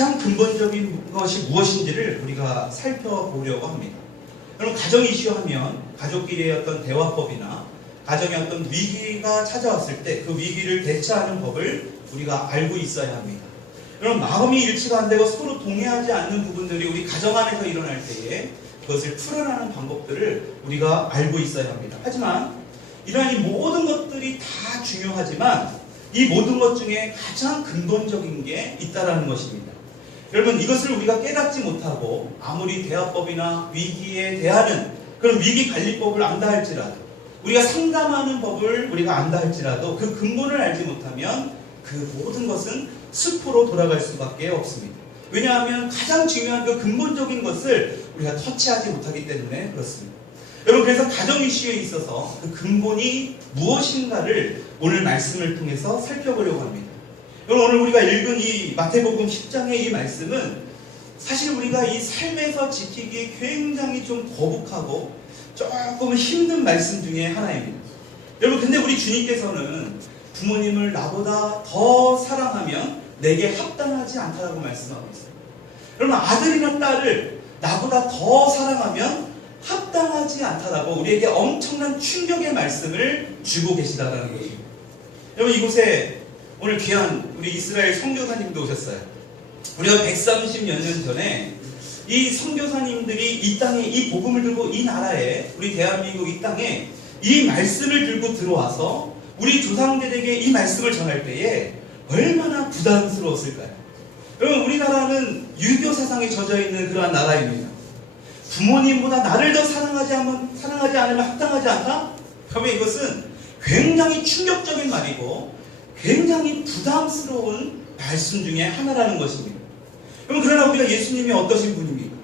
가장 근본적인 것이 무엇인지를 우리가 살펴보려고 합니다. 여러분, 가정 이슈 하면 가족끼리의 어떤 대화법이나 가정의 어떤 위기가 찾아왔을 때 그 위기를 대처하는 법을 우리가 알고 있어야 합니다. 여러분, 마음이 일치가 안 되고 서로 동의하지 않는 부분들이 우리 가정 안에서 일어날 때에 그것을 풀어나가는 방법들을 우리가 알고 있어야 합니다. 하지만 이러한 이 모든 것들이 다 중요하지만 이 모든 것 중에 가장 근본적인 게 있다라는 것입니다. 여러분, 이것을 우리가 깨닫지 못하고 아무리 대화법이나 위기에 대하는 그런 위기관리법을 안다 할지라도, 우리가 상담하는 법을 우리가 안다 할지라도 그 근본을 알지 못하면 그 모든 것은 숲으로 돌아갈 수밖에 없습니다. 왜냐하면 가장 중요한 그 근본적인 것을 우리가 터치하지 못하기 때문에 그렇습니다. 여러분, 그래서 가정 이슈에 있어서 그 근본이 무엇인가를 오늘 말씀을 통해서 살펴보려고 합니다. 여러분, 오늘 우리가 읽은 이 마태복음 10장의 이 말씀은 사실 우리가 이 삶에서 지키기 굉장히 좀 거북하고 조금 힘든 말씀 중에 하나입니다. 여러분, 근데 우리 주님께서는 부모님을 나보다 더 사랑하면 내게 합당하지 않다라고 말씀하고 있어요. 여러분, 아들이나 딸을 나보다 더 사랑하면 합당하지 않다라고 우리에게 엄청난 충격의 말씀을 주고 계시다라는 것입니다. 여러분, 이곳에 오늘 귀한 우리 이스라엘 선교사님도 오셨어요. 우리가 130여 년 전에 이 선교사님들이 이 땅에 이 복음을 들고 이 나라에, 우리 대한민국 이 땅에 이 말씀을 들고 들어와서 우리 조상들에게 이 말씀을 전할 때에 얼마나 부담스러웠을까요? 여러분, 우리나라는 유교 사상에 젖어 있는 그러한 나라입니다. 부모님보다 나를 더 사랑하지 않으면 합당하지 않다? 그러면 이것은 굉장히 충격적인 말이고 굉장히 부담스러운 말씀 중에 하나라는 것입니다. 그럼 그러나 우리가 예수님이 어떠신 분입니까?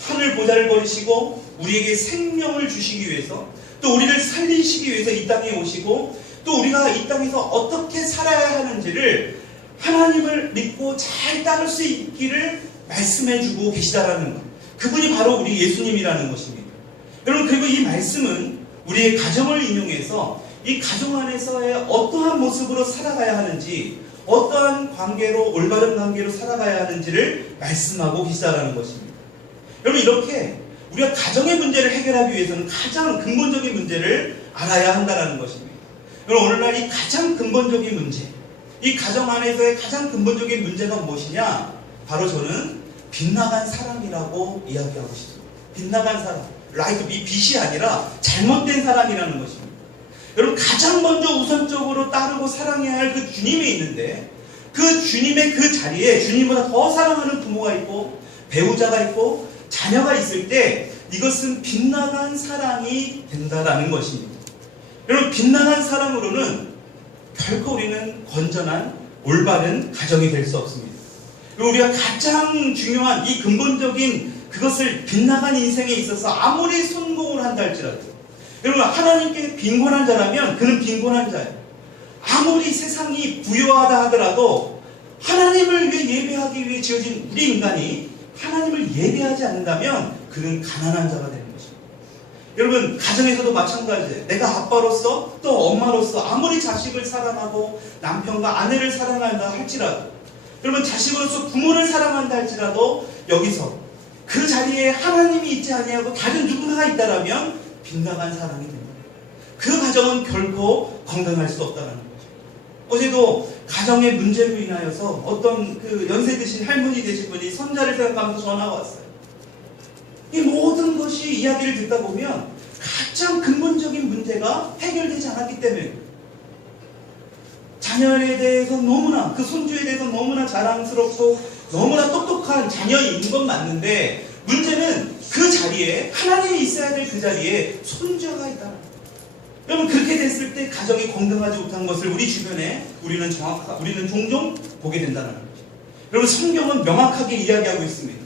하늘 보좌를 버리시고 우리에게 생명을 주시기 위해서, 또 우리를 살리시기 위해서 이 땅에 오시고, 또 우리가 이 땅에서 어떻게 살아야 하는지를 하나님을 믿고 잘 따를 수 있기를 말씀해주고 계시다라는 것. 그분이 바로 우리 예수님이라는 것입니다. 여러분, 그리고 이 말씀은 우리의 가정을 인용해서 이 가정 안에서의 어떠한 모습으로 살아가야 하는지, 어떠한 관계로, 올바른 관계로 살아가야 하는지를 말씀하고 계시다라는 것입니다. 여러분, 이렇게 우리가 가정의 문제를 해결하기 위해서는 가장 근본적인 문제를 알아야 한다는 것입니다. 여러분, 오늘날 이 가장 근본적인 문제, 이 가정 안에서의 가장 근본적인 문제가 무엇이냐? 바로 저는 빗나간 사람이라고 이야기하고 싶습니다. 빗나간 사람, 라이트, 이 빛이 아니라 잘못된 사람이라는 것입니다. 여러분, 가장 먼저 우선적으로 따르고 사랑해야 할 그 주님이 있는데, 그 주님의 그 자리에 주님보다 더 사랑하는 부모가 있고 배우자가 있고 자녀가 있을 때 이것은 빗나간 사랑이 된다라는 것입니다. 여러분, 빗나간 사랑으로는 결코 우리는 건전한 올바른 가정이 될 수 없습니다. 그리고 우리가 가장 중요한 이 근본적인 그것을 빗나간 인생에 있어서 아무리 성공을 한다 할지라도, 여러분, 하나님께 빈곤한 자라면 그는 빈곤한 자예요. 아무리 세상이 부유하다 하더라도 하나님을 위해 예배하기 위해 지어진 우리 인간이 하나님을 예배하지 않는다면 그는 가난한 자가 되는 것입니다. 여러분, 가정에서도 마찬가지예요. 내가 아빠로서 또 엄마로서 아무리 자식을 사랑하고 남편과 아내를 사랑한다 할지라도, 여러분, 자식으로서 부모를 사랑한다 할지라도 여기서 그 자리에 하나님이 있지 아니하고 다른 누구나가 있다라면 빗나간 사랑이 됩니다. 그 가정은 결코 건강할 수 없다는 거죠. 어제도 가정의 문제로 인하여서 어떤 그 연세 드신 할머니 되신 분이 손자를 생각하면서 전화가 왔어요. 이 모든 것이 이야기를 듣다 보면 가장 근본적인 문제가 해결되지 않았기 때문에, 자녀에 대해서 너무나, 그 손주에 대해서 너무나 자랑스럽고 너무나 똑똑한 자녀이 있는 건 맞는데, 문제는 그 자리에 하나님이 있어야 될 그 자리에 손주가 있다는 거예요. 여러분, 그렇게 됐을 때 가정이 건강하지 못한 것을 우리 주변에 우리는 종종 보게 된다는 거죠. 여러분, 성경은 명확하게 이야기하고 있습니다.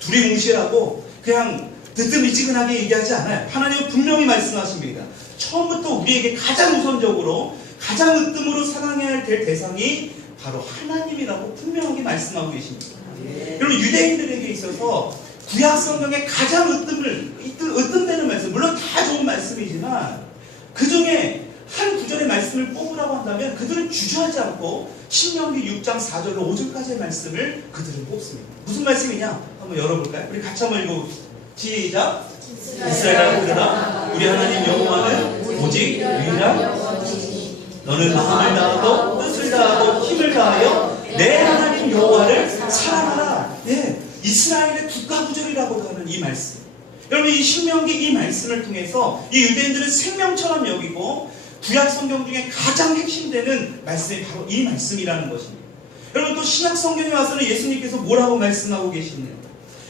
두리뭉실하고 그냥 뜨뜻미지근하게 얘기하지 않아요. 하나님은 분명히 말씀하십니다. 처음부터 우리에게 가장 우선적으로, 가장 으뜸으로 사랑해야 될 대상이 바로 하나님이라고 분명하게 말씀하고 계십니다. 여러분, 유대인들에게 있어서 구약 성경의 가장 으뜸되는 말씀, 물론 다 좋은 말씀이지만 그 중에 한 구절의 말씀을 말씀을 뽑으라고 한다면 그들은 주저하지 않고 신명기 6장 4절로 5절까지의 말씀을 그들은 뽑습니다. 무슨 말씀이냐? 한번 열어볼까요? 우리 같이 한번 읽어봅시다. 시작! 이스라엘아 들으라. 우리 하나님 여호와는 오직 유일한 너는 마음을 다하고 뜻을 다하고 힘을 다하여 내 하나님 여호와를 사랑하라. 예, 이스라엘의 국가구절이라고도 하는 이 말씀. 여러분, 이 신명기 이 말씀을 통해서 이 유대인들은 생명처럼 여기고 구약 성경 중에 가장 핵심되는 말씀이 바로 이 말씀이라는 것입니다. 여러분, 또 신약 성경에 와서는 예수님께서 뭐라고 말씀하고 계시네요.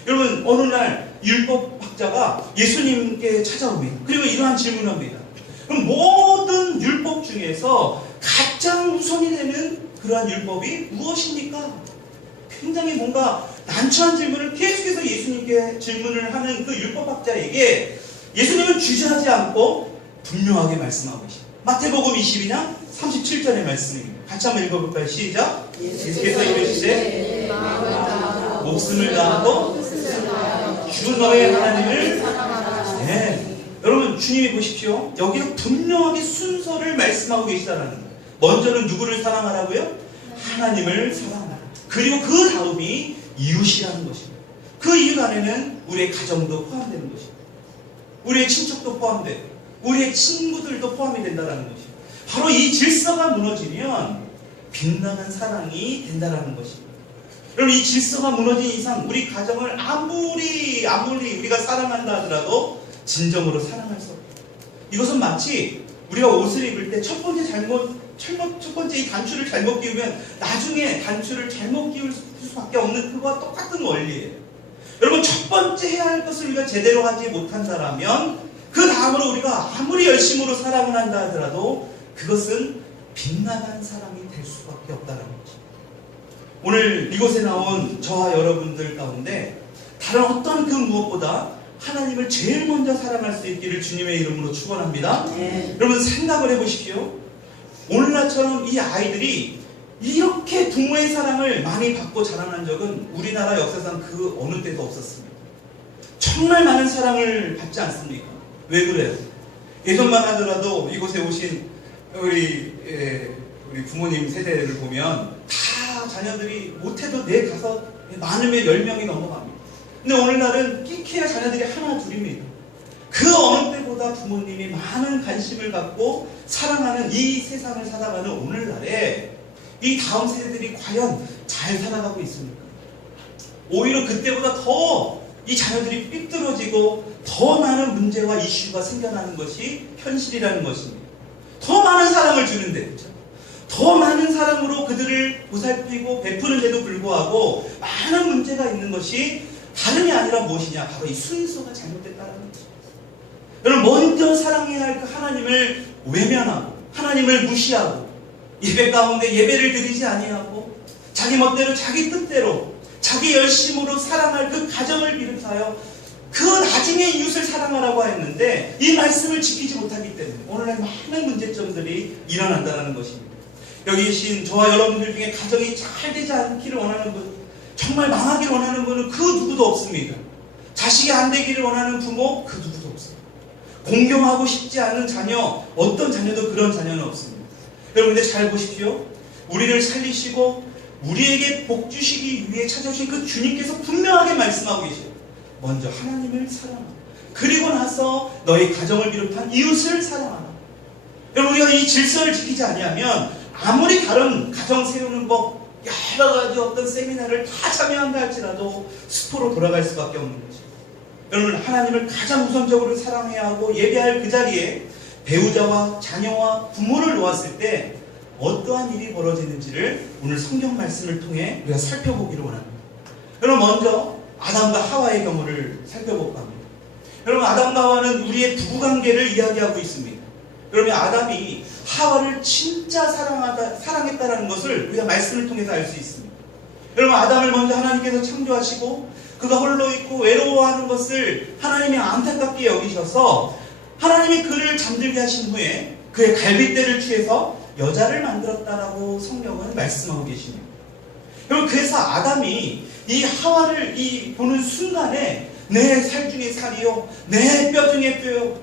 여러분, 어느 날 율법학자가 예수님께 찾아옵니다. 그리고 이러한 질문을 합니다. 그럼 모든 율법 중에서 가장 우선이 되는 그러한 율법이 무엇입니까? 굉장히 뭔가 난처한 질문을 계속해서 예수님께 질문을 하는 그 율법학자에게 예수님은 주저하지 않고 분명하게 말씀하고 계십니다. 마태복음 22장 37절의 말씀입니다. 같이 한번 읽어볼까요? 시작! 예수께서 이르시되 목숨을 다하고 주 너의 하나님을 네. 여러분, 주님이 보십시오. 여기서 분명하게 순서를 말씀하고 계시다는 거예요. 먼저는 누구를 사랑하라고요? 하나님을 사랑하라. 그리고 그 다음이 이웃이라는 것입니다. 그 이웃 안에는 우리의 가정도 포함되는 것입니다. 우리의 친척도 포함되고 우리의 친구들도 포함이 된다는 것입니다. 바로 이 질서가 무너지면 빛나는 사랑이 된다는 것입니다. 여러분, 이 질서가 무너진 이상 우리 가정을 아무리 우리가 사랑한다 하더라도 진정으로 사랑할 수 없다. 이것은 마치 우리가 옷을 입을 때 첫 번째 이 단추를 잘못 끼우면 나중에 단추를 잘못 끼울 수밖에 없는 그거와 똑같은 원리예요. 여러분, 첫 번째 해야 할 것을 우리가 제대로 하지 못한다라면 그 다음으로 우리가 아무리 열심으로 사랑을 한다 하더라도 그것은 빗나간 사랑이 될 수밖에 없다는 거죠. 오늘 이곳에 나온 저와 여러분들 가운데 다른 어떤 그 무엇보다 하나님을 제일 먼저 사랑할 수 있기를 주님의 이름으로 축원합니다. 여러분, 생각을 해보십시오. 오늘날처럼 이 아이들이 이렇게 부모의 사랑을 많이 받고 자라난 적은 우리나라 역사상 그 어느 때도 없었습니다. 정말 많은 사랑을 받지 않습니까? 왜 그래요? 예전만 하더라도 이곳에 오신 우리 부모님 세대를 보면 다 자녀들이 못해도 4, 5, 많으면 10명이 넘어갑니다. 근데 오늘날은 끼케야 자녀들이 하나, 둘입니다. 그 어느 때보다 부모님이 많은 관심을 갖고 사랑하는 이 세상을 살아가는 오늘날에 이 다음 세대들이 과연 잘 살아가고 있습니까? 오히려 그때보다 더 이 자녀들이 삐뚤어지고 더 많은 문제와 이슈가 생겨나는 것이 현실이라는 것입니다. 더 많은 사랑을 주는데, 그렇죠? 더 많은 사랑으로 그들을 보살피고 베푸는데도 불구하고 많은 문제가 있는 것이 다름이 아니라 무엇이냐? 바로 이 순서가 잘못됐다는 거죠. 여러분, 먼저 사랑해야 할 그 하나님을 외면하고 하나님을 무시하고 예배 가운데 예배를 드리지 아니하고 자기 멋대로 자기 뜻대로 자기 열심으로 사랑할 그 가정을 비롯하여 그 나중에 이웃을 사랑하라고 했는데 이 말씀을 지키지 못하기 때문에 오늘날 많은 문제점들이 일어난다는 것입니다. 여기 계신 저와 여러분들 중에 가정이 잘 되지 않기를 원하는 분, 정말 망하기를 원하는 분은 그 누구도 없습니다. 자식이 안 되기를 원하는 부모 그 누구도 없습니다. 공경하고 싶지 않은 자녀, 어떤 자녀도 그런 자녀는 없습니다. 여러분, 근데 잘 보십시오. 우리를 살리시고 우리에게 복 주시기 위해 찾아오신 그 주님께서 분명하게 말씀하고 계셔요. 먼저 하나님을 사랑하라. 그리고 나서 너희 가정을 비롯한 이웃을 사랑하라. 여러분, 우리가 이 질서를 지키지 아니하면 아무리 다른 가정 세우는 법, 여러 가지 어떤 세미나를 다 참여한다 할지라도 수포로 돌아갈 수밖에 없는 거죠. 여러분, 하나님을 가장 우선적으로 사랑해야 하고 예배할 그 자리에 배우자와 자녀와 부모를 놓았을 때 어떠한 일이 벌어지는지를 오늘 성경 말씀을 통해 우리가 살펴보기를 원합니다. 여러분, 먼저 아담과 하와의 경우를 살펴볼까 합니다. 여러분, 아담과 하와는 우리의 부부관계를 이야기하고 있습니다. 여러분, 아담이 하와를 진짜 사랑했다는 것을 우리가 말씀을 통해서 알 수 있습니다. 여러분, 아담을 먼저 하나님께서 창조하시고 그가 홀로 있고 외로워하는 것을 하나님이 안타깝게 여기셔서 하나님이 그를 잠들게 하신 후에 그의 갈빗대를 취해서 여자를 만들었다라고 성경은 말씀하고 계십니다. 여러분, 그래서 아담이 이 하와를 보는 순간에 내 살 중에 살이요, 내 뼈 중에 뼈요.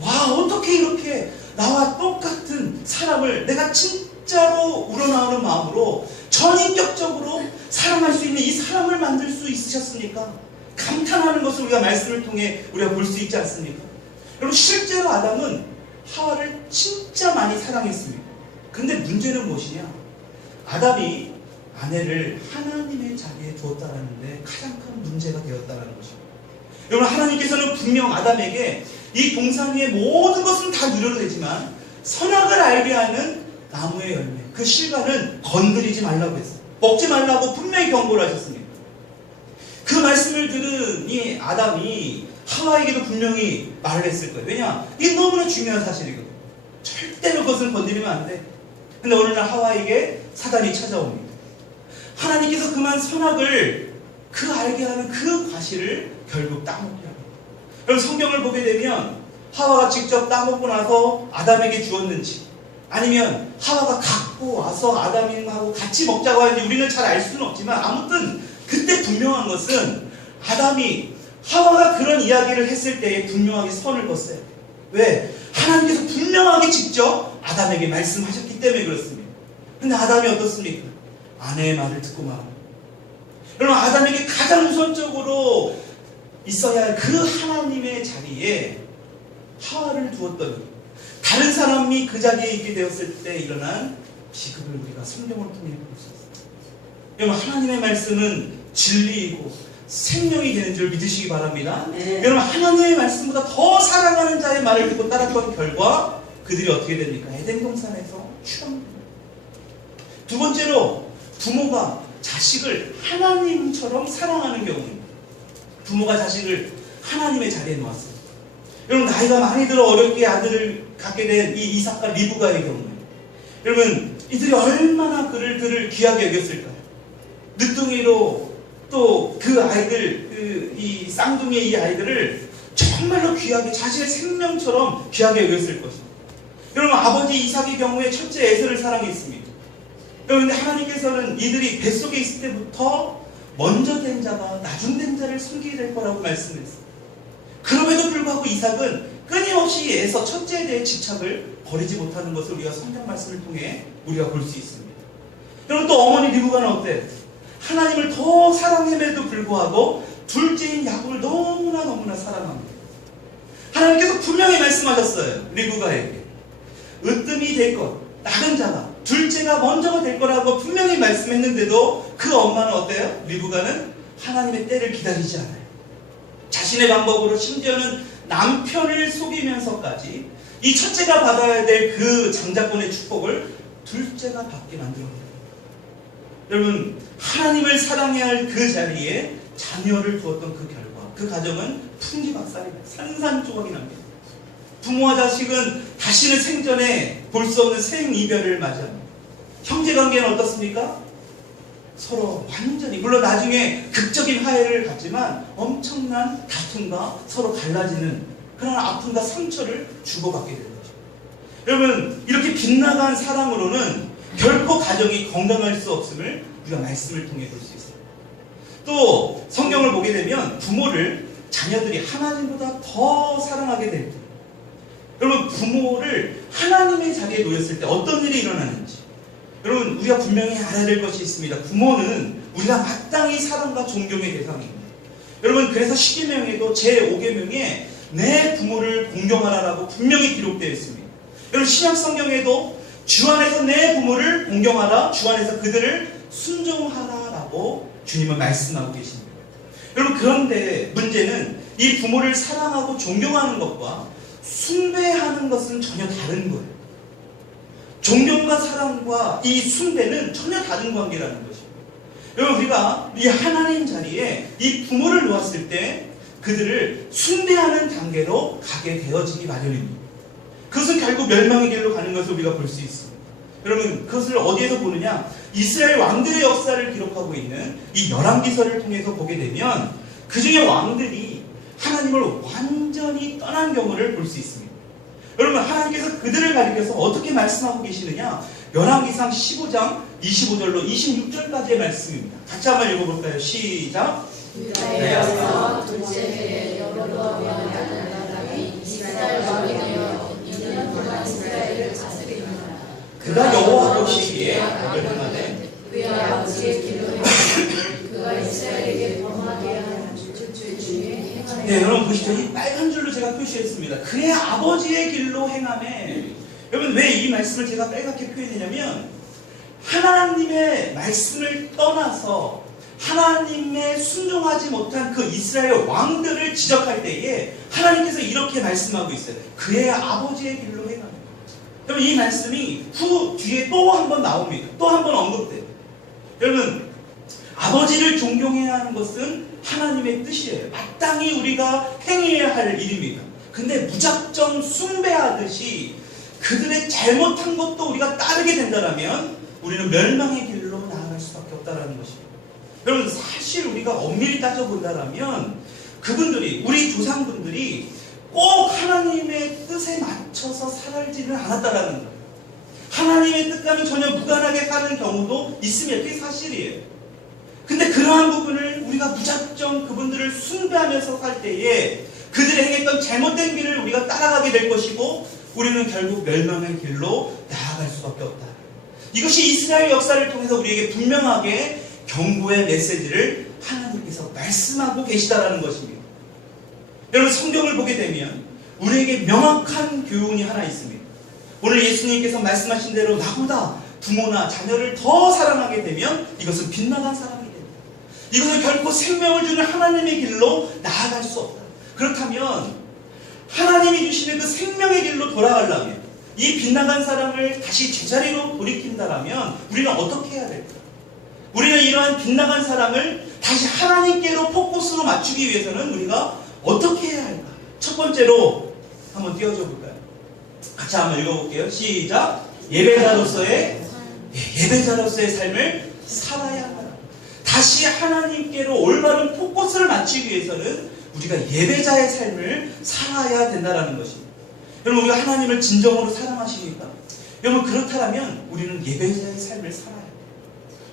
와, 어떻게 이렇게 나와 똑같은 사람을 내가 진짜로 우러나오는 마음으로 전인격적으로 사랑할 수 있는 이 사람을 만들 수 있으셨습니까? 감탄하는 것을 우리가 말씀을 통해 우리가 볼 수 있지 않습니까? 여러분, 실제로 아담은 하와를 진짜 많이 사랑했습니다. 근데 문제는 무엇이냐? 아담이 아내를 하나님의 자리에 두었다라는데 가장 큰 문제가 되었다는 것입니다. 여러분, 하나님께서는 분명 아담에게 이 동산 위의 모든 것은 다 누려도 되지만 선악을 알게 하는 나무의 열매, 그 실과는 건드리지 말라고 했어요. 먹지 말라고 분명히 경고를 하셨습니다. 그 말씀을 들은 이 아담이 하와에게도 분명히 말을 했을 거예요. 왜냐? 이게 너무나 중요한 사실이거든요. 절대로 그것을 건드리면 안 돼. 근데 어느 날 하와에게 사단이 찾아옵니다. 하나님께서 그만 선악을 그 알게 하는 그 과실을 결국 따먹게 합니다. 그럼 성경을 보게 되면 하와가 직접 따먹고 나서 아담에게 주었는지, 아니면 하와가 갖고 와서 아담하고 같이 먹자고 하는지 우리는 잘 알 수는 없지만, 아무튼 그때 분명한 것은 아담이 하와가 그런 이야기를 했을 때에 분명하게 선을 그었어요. 왜? 하나님께서 분명하게 직접 아담에게 말씀하셨기 때문에 그렇습니다. 근데 아담이 어떻습니까? 아내의 말을 듣고 말합니다. 여러분, 아담에게 가장 우선적으로 있어야 할 그 하나님의 자리에 하와를 두었더니 다른 사람이 그 자리에 있게 되었을 때 일어난 비극을 우리가 성경을 통해 볼 수 있습니다. 여러분, 하나님의 말씀은 진리이고 생명이 되는 줄 믿으시기 바랍니다. 네. 여러분, 하나님의 말씀보다 더 사랑하는 자의 말을 듣고 따랐던 결과 그들이 어떻게 됩니까? 에덴 동산에서 추방됩니다. 두 번째로, 부모가 자식을 하나님처럼 사랑하는 경우입니다. 부모가 자식을 하나님의 자리에 놓았어요. 여러분, 나이가 많이 들어 어렵게 아들을 갖게 된 이 이삭과 리브가의 경우에 여러분, 이들이 얼마나 그를 귀하게 여겼을까요? 늦둥이로 또 그 아이들, 이 쌍둥이의 이 아이들을 정말로 귀하게, 자신의 생명처럼 귀하게 여겼을 것입니다. 여러분, 아버지 이삭의 경우에 첫째 에서를 사랑했습니다. 그런데 하나님께서는 이들이 뱃속에 있을 때부터 먼저 된 자가 나중된 자를 섬기게 될 거라고 말씀했어요. 그럼에도 불구하고 이삭은 끊임없이 에서 첫째에 대해 집착을 버리지 못하는 것을 우리가 성경 말씀을 통해 우리가 볼 수 있습니다. 여러분, 또 어머니 리브가는 어때요? 하나님을 더 사랑함에도 불구하고 둘째인 야곱을 너무나 사랑합니다. 하나님께서 분명히 말씀하셨어요. 리브가에게 으뜸이 될 것, 낳은 자가 둘째가 먼저가 될 거라고 분명히 말씀했는데도 그 엄마는 어때요? 리브가는 하나님의 때를 기다리지 않아요. 자신의 방법으로, 심지어는 남편을 속이면서까지 이 첫째가 받아야 될 그 장자권의 축복을 둘째가 받게 만들어요. 여러분, 하나님을 사랑해야 할 그 자리에 자녀를 두었던 그 결과, 그 가정은 풍지박산입니다. 산산조각이 납니다. 부모와 자식은 다시는 생전에 볼 수 없는 생이별을 맞이합니다. 형제관계는 어떻습니까? 서로 완전히, 물론 나중에 극적인 화해를 갖지만 엄청난 다툼과 서로 갈라지는 그런 아픔과 상처를 주고받게 되는 거죠. 여러분, 이렇게 빗나간 사랑으로는 결코 가정이 건강할 수 없음을 우리가 말씀을 통해 볼 수 있어요. 또 성경을 보게 되면 부모를 자녀들이 하나님보다 더 사랑하게 될 때, 여러분, 부모를 하나님의 자리에 놓였을 때 어떤 일이 일어나는지 여러분, 우리가 분명히 알아야 될 것이 있습니다. 부모는 우리가 마땅히 사랑과 존경의 대상입니다. 여러분, 그래서 12계명에도 제5계명에 내 부모를 공경하라라고 분명히 기록되어 있습니다. 여러분, 신약 성경에도 주 안에서 내 부모를 공경하라, 주 안에서 그들을 순종하라라고 주님은 말씀하고 계십니다. 여러분, 그런데 문제는 이 부모를 사랑하고 존경하는 것과 숭배하는 것은 전혀 다른 거예요. 존경과 사랑과 이 숭배는 전혀 다른 관계라는 것입니다. 여러분, 우리가 이 하나님 자리에 이 부모를 놓았을 때 그들을 숭배하는 단계로 가게 되어지기 마련입니다. 그것은 결국 멸망의 길로 가는 것을 우리가 볼 수 있습니다. 여러분, 그것을 어디에서 보느냐? 이스라엘 왕들의 역사를 기록하고 있는 이 열왕기서를 통해서 보게 되면 그 중에 왕들이 하나님을 완전히 떠난 경우를 볼 수 있습니다. 여러분, 하나님께서 그들을 가리켜서 어떻게 말씀하고 계시느냐? 열왕기상 15장 25절로 26절까지의 말씀입니다. 같이 한번 읽어볼까요? 시작! 유다에서 둘째 해에 여로보암이라는 사람이 이스라엘 왕이 되어 2년 동안 이스라엘을 다스리느니라. 그가 여호와 보시기에 악을 행하되 그의 아버지의 길로 행하고 그가 이스라엘에게 범하게 하는 주 중에 행하는. 네, 여러분 보시죠. 이 빨간 줄로 제가 표시했습니다. 그의 아버지의 길로 행하매. 여러분 왜 이 말씀을 제가 빨갛게 표현했냐면 하나님의 말씀을 떠나서 하나님의 순종하지 못한 그 이스라엘 왕들을 지적할 때에 하나님께서 이렇게 말씀하고 있어요. 그의 아버지의 길로 행하며. 여러분 이 말씀이 후 뒤에 또 한 번 나옵니다. 또 한 번 언급돼요. 여러분 아버지를 존경해야 하는 것은 하나님의 뜻이에요. 마땅히 우리가 행해야 할 일입니다. 근데 무작정 숭배하듯이 그들의 잘못한 것도 우리가 따르게 된다면 우리는 멸망의 길로 나아갈 수밖에 없다는 것입니다. 여러분 사실 우리가 엄밀히 따져본다면 그분들이 우리 조상분들이 꼭 하나님의 뜻에 맞춰서 살지는 않았다라는 거예요. 하나님의 뜻과는 전혀 무관하게 사는 경우도 있으면 그게 사실이에요. 근데 그러한 부분을 우리가 무작정 그분들을 숭배하면서 살 때에 그들이 행했던 잘못된 길을 우리가 따라가게 될 것이고 우리는 결국 멸망의 길로 나아갈 수밖에 없다. 이것이 이스라엘 역사를 통해서 우리에게 분명하게 경고의 메시지를 하나님께서 말씀하고 계시다라는 것입니다. 여러분 성경을 보게 되면 우리에게 명확한 교훈이 하나 있습니다. 오늘 예수님께서 말씀하신 대로 나보다 부모나 자녀를 더 사랑하게 되면 이것은 빗나간 사람이 됩니다. 이것은 결코 생명을 주는 하나님의 길로 나아갈 수 없다. 그렇다면 하나님이 주시는 그 생명의 길로 돌아가려면 이 빗나간 사람을 다시 제자리로 돌이킨다면 우리는 어떻게 해야 될까? 우리는 이러한 빗나간 사람을 다시 하나님께로 포커스로 맞추기 위해서는 우리가 어떻게 해야 할까? 첫 번째로 한번 띄워줘 볼까요? 같이 한번 읽어볼게요. 시작. 예배자로서의 삶을 살아야 한다. 다시 하나님께로 올바른 포커스를 맞추기 위해서는 우리가 예배자의 삶을 살아야 된다는 것입니다. 여러분 우리가 하나님을 진정으로 사랑하십니까? 여러분 그렇다면 우리는 예배자의 삶을 살아야 돼요.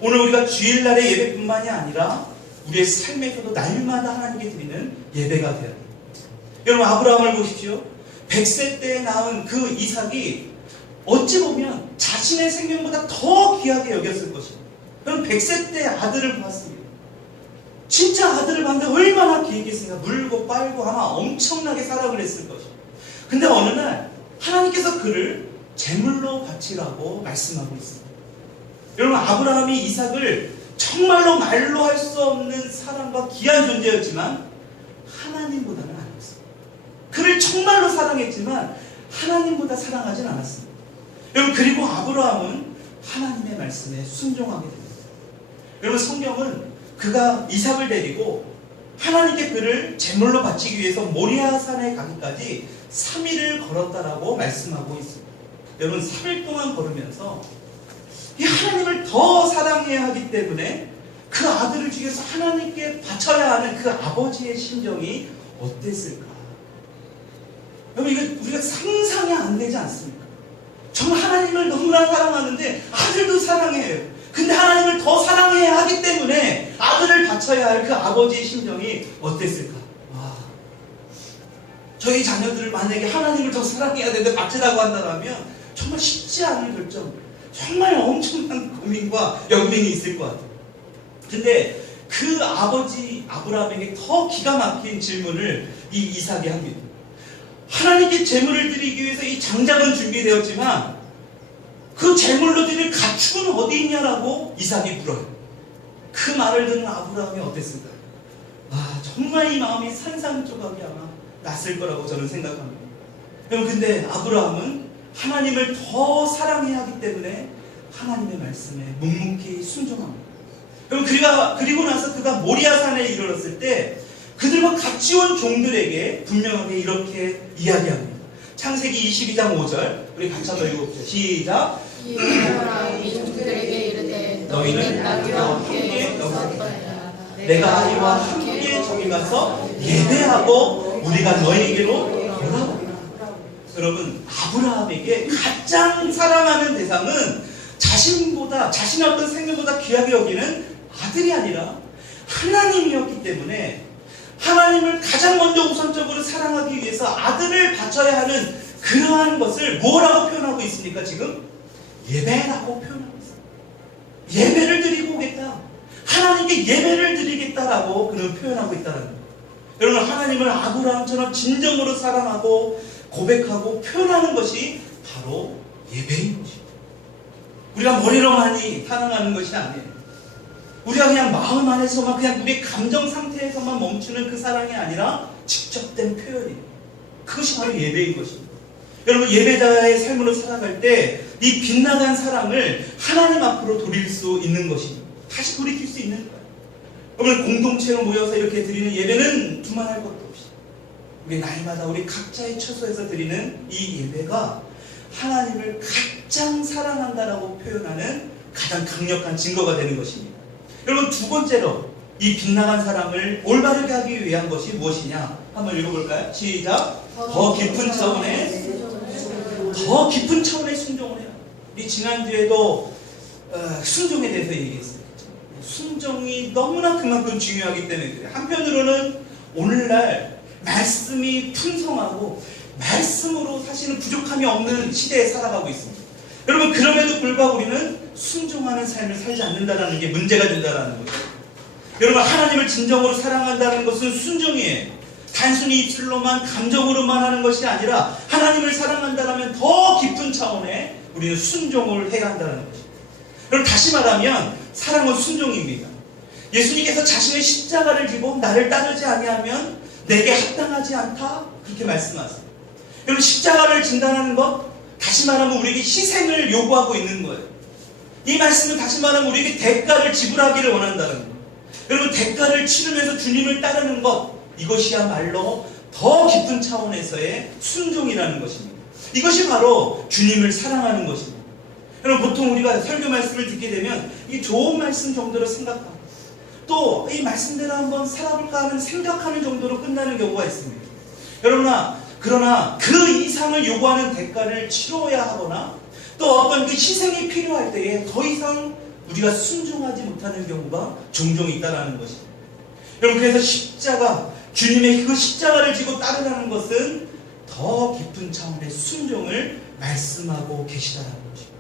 오늘 우리가 주일날의 예배뿐만이 아니라 우리의 삶에서도 날마다 하나님께 드리는 예배가 되어야 돼요. 여러분 아브라함을 보십시오. 100세 때에 낳은 그 이삭이 어찌 보면 자신의 생명보다 더 귀하게 여겼을 것입니다. 여러분 100세 때 아들을 봤습니다. 진짜 아들을 봤는데 얼마나 귀했겠습니까? 물고 빨고 아마 엄청나게 사랑을 했을 것입니다. 근데 어느 날 하나님께서 그를 제물로 바치라고 말씀하고 있습니다. 여러분 아브라함이 이삭을 정말로 말로 할 수 없는 사랑과 귀한 존재였지만 하나님보다는 아니었습니다. 그를 정말로 사랑했지만 하나님보다 사랑하진 않았습니다. 여러분 그리고 아브라함은 하나님의 말씀에 순종하게 됩니다. 여러분 성경은 그가 이삭을 데리고 하나님께 그를 제물로 바치기 위해서 모리아산에 가기까지 3일을 걸었다라고 말씀하고 있습니다. 여러분 3일 동안 걸으면서 이 하나님을 더 사랑해야 하기 때문에 그 아들을 죽여서 하나님께 바쳐야 하는 그 아버지의 심정이 어땠을까? 여러분 이거 우리가 상상이 안 되지 않습니까? 정말 하나님을 너무나 사랑하는데 아들도 사랑해요. 근데 하나님을 더 사랑해야 하기 때문에 아들을 바쳐야 할 그 아버지의 심정이 어땠을까? 와, 저희 자녀들을 만약에 하나님을 더 사랑해야 되는데 바치라고 한다면 정말 쉽지 않은 결정, 정말 엄청난 고민과 연민이 있을 것 같아요. 근데 그 아버지 아브라함에게 더 기가 막힌 질문을 이 이삭이 합니다. 하나님께 제물을 드리기 위해서 이 장작은 준비되었지만 그 제물로 드릴 가축은 어디 있냐라고 이삭이 물어요. 그 말을 듣는 아브라함이 어땠을까? 아, 정말 이 마음이 산산조각이 아마 났을 거라고 저는 생각합니다. 여러분 근데 아브라함은 하나님을 더 사랑해야 하기 때문에 하나님의 말씀에 묵묵히 순종합니다. 여러분 그리고 나서 그가 모리아산에 이르렀을 때 그들과 같이 온 종들에게 분명하게 이렇게 이야기합니다. 창세기 22장 5절 우리 같이 한번 읽어봅시다. 시작. 여호와가 이 종들에게 이르되 너희는 나귀와 함께 여기서니라. 내가 아이와 함께 저기 가서 예배하고 우리가 너희에게로 돌아오리라. 여러분 아브라함에게 가장 사랑하는 대상은 자신의 어떤 생명보다 귀하게 여기는 아들이 아니라 하나님이었기 때문에 하나님을 가장 먼저 우선적으로 사랑하기 위해서 아들을 바쳐야 하는 그러한 것을 뭐라고 표현하고 있습니까? 지금 예배라고 표현하고 있어요. 예배를 드리고 오겠다. 하나님께 예배를 드리겠다라고 그는 표현하고 있다는 거예요. 여러분, 하나님을 아브라함처럼 진정으로 사랑하고 고백하고 표현하는 것이 바로 예배인 것입니다. 우리가 머리로만이 사랑하는 것이 아니에요. 우리가 그냥 마음 안에서만, 그냥 우리의 감정 상태에서만 멈추는 그 사랑이 아니라 직접된 표현이에요. 그것이 바로 예배인 것입니다. 여러분, 예배자의 삶으로 살아갈 때 이 빗나간 사랑을 하나님 앞으로 돌릴 수 있는 것입니다. 다시 돌이킬 수 있는 거예요. 여러분, 공동체로 모여서 이렇게 드리는 예배는 두말할 것도 없이 우리 날마다 우리 각자의 처소에서 드리는 이 예배가 하나님을 가장 사랑한다라고 표현하는 가장 강력한 증거가 되는 것입니다. 여러분, 두 번째로 이 빗나간 사랑을 올바르게 하기 위한 것이 무엇이냐? 한번 읽어볼까요? 시작. 더 깊은 차원의 순종을 해요. 우리 지난주에도 순종에 대해서 얘기했어요. 순종이 너무나 그만큼 중요하기 때문에 그래요. 한편으로는 오늘날 말씀이 풍성하고 말씀으로 사실은 부족함이 없는 시대에 살아가고 있습니다. 여러분, 그럼에도 불구하고 우리는 순종하는 삶을 살지 않는다는 게 문제가 된다는 거죠. 여러분, 하나님을 진정으로 사랑한다는 것은 순종이에요. 단순히 입술로만 감정으로만 하는 것이 아니라 하나님을 사랑한다면 더 깊은 차원에 우리는 순종을 해야 한다는 것입니다. 여러분, 다시 말하면 사랑은 순종입니다. 예수님께서 자신의 십자가를 지고 나를 따르지 아니하면 내게 합당하지 않다, 그렇게 말씀하세요. 여러분, 십자가를 진단하는 것, 다시 말하면 우리에게 희생을 요구하고 있는 거예요. 이 말씀은 다시 말하면 우리에게 대가를 지불하기를 원한다는 거예요. 여러분, 대가를 치르면서 주님을 따르는 것, 이것이야말로 더 깊은 차원에서의 순종이라는 것입니다. 이것이 바로 주님을 사랑하는 것입니다. 여러분, 보통 우리가 설교 말씀을 듣게 되면 이 좋은 말씀 정도로 생각하고 또 이 말씀대로 한번 살아볼까 하는 생각하는 정도로 끝나는 경우가 있습니다. 그러나 그 이상을 요구하는 대가를 치러야 하거나 또 어떤 그 희생이 필요할 때에 더 이상 우리가 순종하지 못하는 경우가 종종 있다는 것입니다. 여러분, 그래서 십자가, 주님의 그 십자가를 지고 따르라는 것은 더 깊은 차원의 순종을 말씀하고 계시다는 것입니다.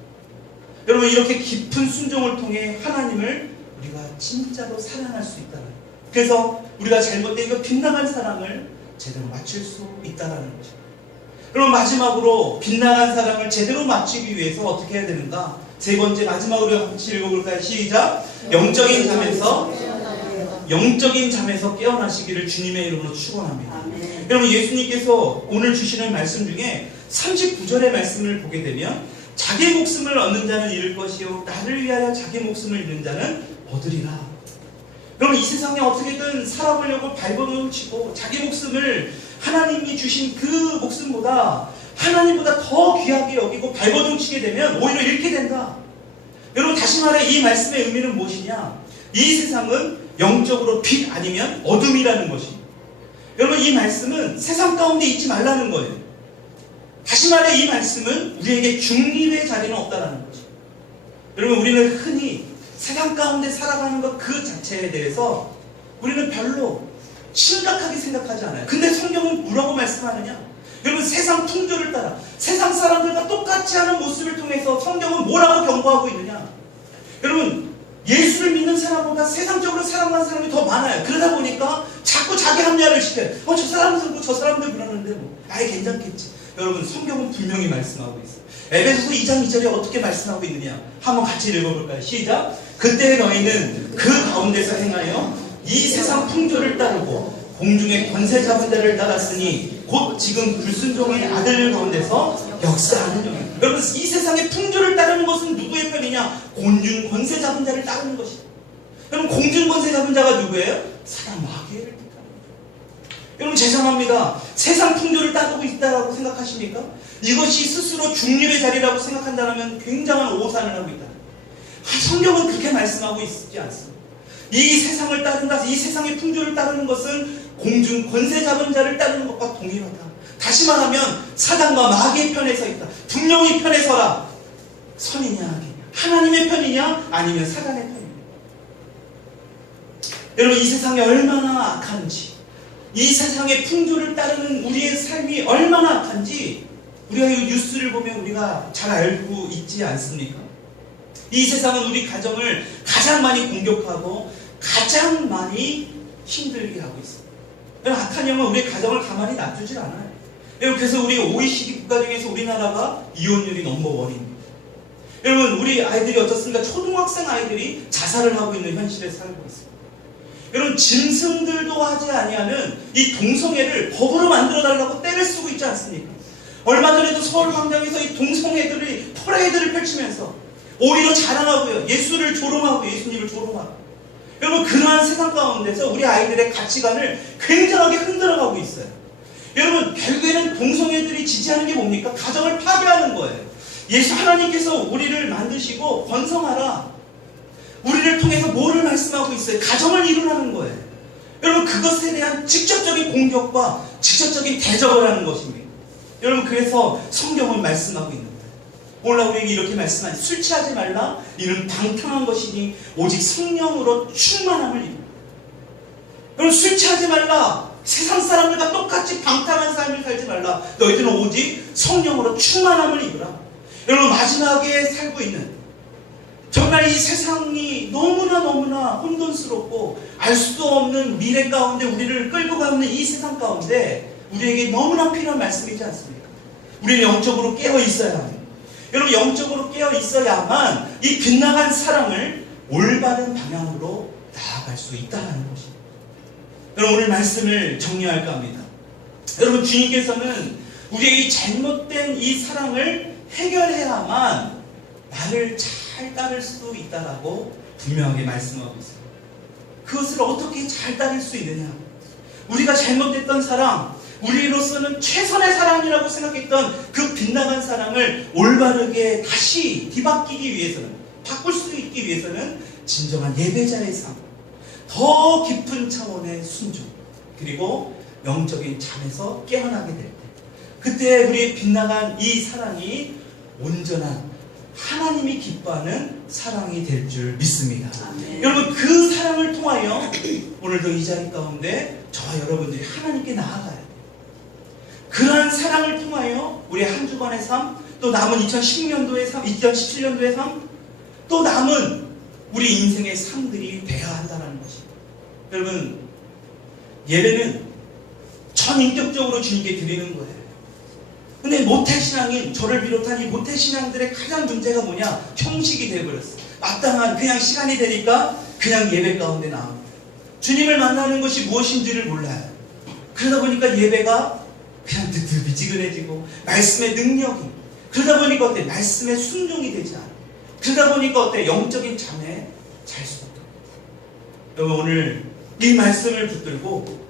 여러분, 이렇게 깊은 순종을 통해 하나님을 우리가 진짜로 사랑할 수 있다는 거예요. 그래서 우리가 잘못된 그 빗나간 사랑을 제대로 맞출 수 있다는 거죠. 그럼 마지막으로 빗나간 사랑을 제대로 맞추기 위해서 어떻게 해야 되는가? 세 번째, 마지막으로 같이 읽어볼까요? 시작. 영적인 잠에서 깨어나시기를 주님의 이름으로 축원합니다. 여러분, 예수님께서 오늘 주시는 말씀 중에 39절의 말씀을 보게 되면 자기 목숨을 얻는 자는 잃을 것이요 나를 위하여 자기 목숨을 잃는 자는 얻으리라. 여러분, 이 세상에 어떻게든 살아보려고 발버둥치고 자기 목숨을 하나님이 주신 그 목숨보다 하나님보다 더 귀하게 여기고 발버둥치게 되면 오히려 잃게 된다. 여러분, 다시 말해 이 말씀의 의미는 무엇이냐? 이 세상은 영적으로 빛 아니면 어둠이라는 것입니다. 여러분, 이 말씀은 세상 가운데 있지 말라는 거예요. 다시 말해 이 말씀은 우리에게 중립의 자리는 없다는 거죠. 여러분, 우리는 흔히 세상 가운데 살아가는 것 그 자체에 대해서 우리는 별로 심각하게 생각하지 않아요. 근데 성경은 뭐라고 말씀하느냐? 여러분, 세상 풍조를 따라 세상 사람들과 똑같지 않은 모습을 통해서 성경은 뭐라고 경고하고 있느냐? 여러분, 예수를 믿는 사람보다 세상적으로 살아가는 사람이 더 많아요. 그러다 보니까 자꾸 자기 합리화를 시켜요. 저 사람들 저 사람들 그러는데 뭐 아예 괜찮겠지. 여러분, 성경은 분명히 말씀하고 있어요. 에베소서 2장 2절에 어떻게 말씀하고 있느냐? 한번 같이 읽어볼까요? 시작. 그때 너희는 그 가운데서 행하여 이 세상 풍조를 따르고 공중의 권세 잡은 자를 따랐으니 곧 지금 불순종의 아들 가운데서 역사하는 영이에요. 여러분, 이 세상의 풍조를 따르는 것은 누구의 편이냐? 공중 권세 잡은 자를 따르는 것이죠. 여러분, 공중 권세 잡은 자가 누구예요? 사단 마귀를 뜻하는 거죠. 여러분, 죄송합니다. 세상 풍조를 따르고 있다고 생각하십니까? 이것이 스스로 중립의 자리라고 생각한다면 굉장한 오산을 하고 있다. 성경은 그렇게 말씀하고 있지 않습니다. 이 세상을 따른다, 이 세상의 풍조를 따르는 것은 공중 권세 잡은 자를 따르는 것과 동일하다. 다시 말하면 사단과 마귀의 편에 서 있다. 분명히 편에 서라. 선이냐 악이냐, 하나님의 편이냐 아니면 사단의 편이냐. 여러분, 이 세상이 얼마나 악한지, 이 세상의 풍조를 따르는 우리의 삶이 얼마나 악한지 우리가 이 뉴스를 보면 우리가 잘 알고 있지 않습니까? 이 세상은 우리 가정을 가장 많이 공격하고 가장 많이 힘들게 하고 있습니다. 악한 영은 우리 가정을 가만히 놔두질 않아요. 그래서 우리 OECD 국가 중에서 우리나라가 이혼율이 넘버원입니다. 여러분, 우리 아이들이 어떻습니까? 초등학생 아이들이 자살을 하고 있는 현실에 살고 있습니다. 여러분, 짐승들도 하지 아니하는 이 동성애를 법으로 만들어달라고 떼를 쓰고 있지 않습니까? 얼마 전에도 서울광장에서 이 동성애들이 퍼레이드를 펼치면서 오히려 자랑하고요, 예수를 조롱하고 예수님을 조롱하고. 여러분, 그러한 세상 가운데서 우리 아이들의 가치관을 굉장하게 흔들어가고 있어요. 여러분, 결국에는 동성애들이 지지하는 게 뭡니까? 가정을 파괴하는 거예요. 예수 하나님께서 우리를 만드시고 번성하라, 우리를 통해서 뭐를 말씀하고 있어요? 가정을 이루라는 거예요. 여러분, 그것에 대한 직접적인 공격과 직접적인 대적을 하는 것입니다. 여러분, 그래서 성경은 말씀하고 있는 거예요. 오늘 우리에게 이렇게 말씀하니, 술 취하지 말라, 이는 방탕한 것이니 오직 성령으로 충만함을 이루라. 여러분, 술 취하지 말라, 세상 사람들과 똑같이 방탕한 삶을 살지 말라, 너희들은 오직 성령으로 충만함을 이루라. 여러분, 마지막에 살고 있는, 정말 이 세상이 너무나 혼돈스럽고 알 수 없는 미래 가운데 우리를 끌고 가는 이 세상 가운데 우리에게 너무나 필요한 말씀이지 않습니까? 우리는 영적으로 깨어 있어야 합니다. 여러분, 영적으로 깨어 있어야만 이 빗나간 사랑을 올바른 방향으로 나아갈 수 있다는 것입니다. 여러분, 오늘 말씀을 정리할까 합니다. 여러분, 주님께서는 우리의 이 잘못된 이 사랑을 해결해야만 나를 잘 따를 수 있다라고 분명하게 말씀하고 있습니다. 그것을 어떻게 잘 따를 수 있느냐? 우리가 잘못됐던 사랑, 우리로서는 최선의 사랑이라고 생각했던 그 빗나간 사랑을 올바르게 다시 뒤바뀌기 위해서는, 바꿀 수 있기 위해서는 진정한 예배자의 삶, 더 깊은 차원의 순종, 그리고 영적인 잠에서 깨어나게 될 때, 그때 우리의 빗나간 이 사랑이 온전한 하나님이 기뻐하는 사랑이 될 줄 믿습니다. 아멘. 여러분, 그 사랑을 통하여 오늘도 이 자리 가운데 저와 여러분들이 하나님께 나아가야 돼요. 그러한 사랑을 통하여 우리 한 주간의 삶, 또 남은 2016년도의 삶, 2017년도의 삶, 또 남은 우리 인생의 삶들이 돼야 한다는 것입니다. 여러분, 예배는 전인격적으로 주님께 드리는 거예요. 근데 모태신앙인 저를 비롯한 이 모태신앙들의 가장 문제가 뭐냐? 형식이 되어버렸어요. 마땅한 그냥 시간이 되니까 그냥 예배 가운데 나옵니다. 주님을 만나는 것이 무엇인지를 몰라요. 그러다 보니까 예배가 그냥 미지근해지고, 말씀의 능력이, 그러다 보니까 어때? 말씀의 순종이 되지 않아요. 그러다 보니까 어때? 영적인 잠에 잘 수밖에 없어요. 여러분, 오늘 이 말씀을 붙들고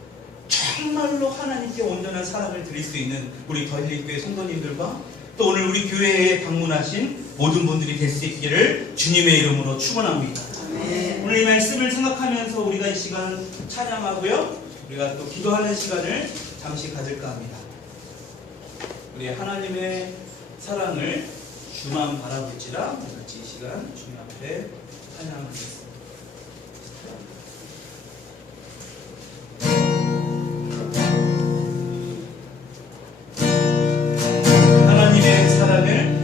정말로 하나님께 온전한 사랑을 드릴 수 있는 우리 더힐교회 성도님들과 또 오늘 우리 교회에 방문하신 모든 분들이 될 수 있기를 주님의 이름으로 축원합니다. 오늘 이 말씀을 생각하면서 우리가 이 시간 찬양하고요, 우리가 또 기도하는 시간을 잠시 가질까 합니다. 우리 하나님의 사랑을 주만 바라볼지라, 같이 이 시간 주님 앞에 찬양하겠습니다. 하나님의 사랑을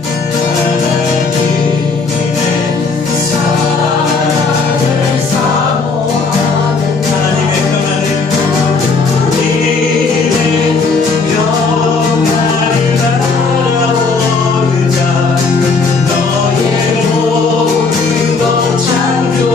사모하는 하나님의 평안을 우리의 영광을 바라보자. 너의 모든 것 창조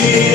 주님